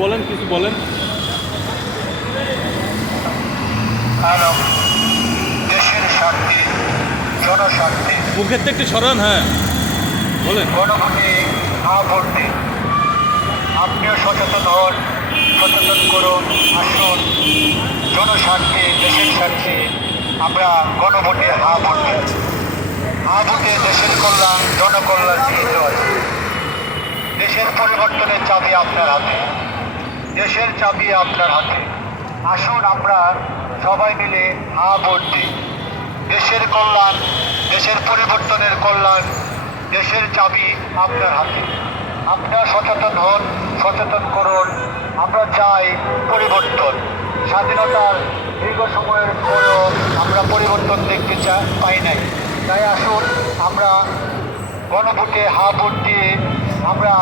বলেন, কিছু বলেন। হ্যালো, দেশের স্বার্থে, জনস্বার্থে মুখের থেকে একটু সরান। হ্যাঁ, বলেন। গণভোটে হা ভোট দিন। আপনিও সচেতন হন, সচেতন করুন। আসুন, জনস্বার্থে, দেশের স্বার্থে আমরা গণভোটে হা ভোট দিই। হা ভোটে দেশের কল্যাণ, জনকল্যাণ নিহিত আছে। দেশের পরিবর্তনের চাবি আপনার হাতে, দেশের চাবি আপনার হাতে। আসুন আমরা সবাই মিলে হা ভোট দিই। দেশের কল্যাণ, দেশের পরিবর্তনের কল্যাণ, দেশের চাবি আপনার হাতে। আপনারা সচেতন হন, সচেতন করুন। আমরা চাই পরিবর্তন। স্বাধীনতার দীর্ঘ সময়ের পরেও আমরা পরিবর্তন দেখতে পাই নাই। তাই আসুন আমরা গণভোটে হা ভোট দিয়ে আমরা